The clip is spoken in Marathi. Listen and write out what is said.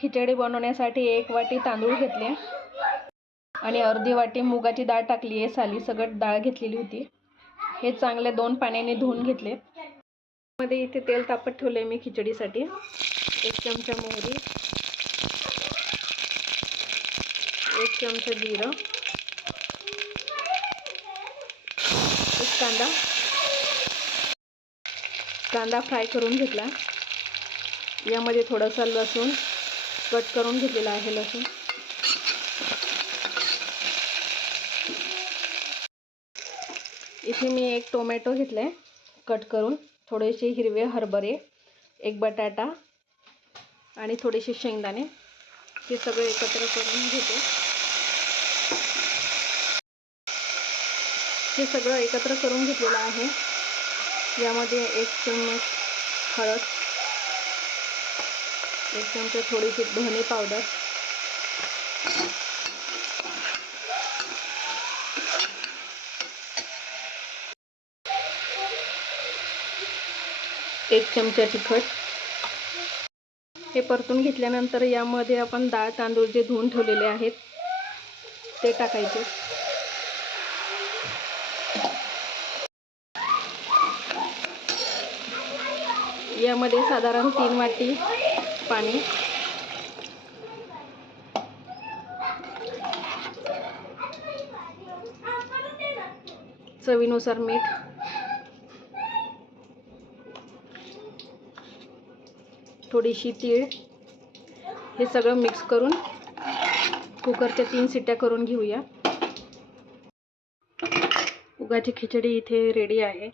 खिचडी बनवण्यासाठी 1 वाटी तांदूळ घेतले आणि अर्धी वाटी मुगाची डाळ टाकली आहे. साली सगट डाळ घेतलेली होती. हे चांगले 2 पाण्याने धुवून घेतले. मध्ये इथे तेल तापत ठेवले मी खिचडीसाठी. 1 चमचा मोहरी, 1 चमचा जिरं, 1 कांदा फ्राय करून घेतला. यामध्ये थोडासा लसूण कट करून घेतलेला आहे. लसूण इथे मी 1 टोमॅटो घेतलाय कट करून, थोडेसे हिरवे हरभरे, 1 बटाटा आणि थोडेसे शेंगदाणे. हे सगळे एकत्र करून घेते. हे सगळं एकत्र करून घेतलेलं आहे. यामध्ये 1 चम्मच हळद, 1 चमचा थोडीशी धने पावडर, 1 चमचा तिखट. हे परतून घेतल्यानंतर यामध्ये आपण डाळ तांदूळ जे धुवून ठेवलेले आहेत ते टाकायचे. यामध्ये साधारण 3 वाटी पाणी, चवीनुसार मीठ, थोडीशी तीळ. हे सगळं मिक्स करून कुकरच्या 3 शिट्ट्या करून घेऊया. मुगाची खिचडी इथे रेडी आहे.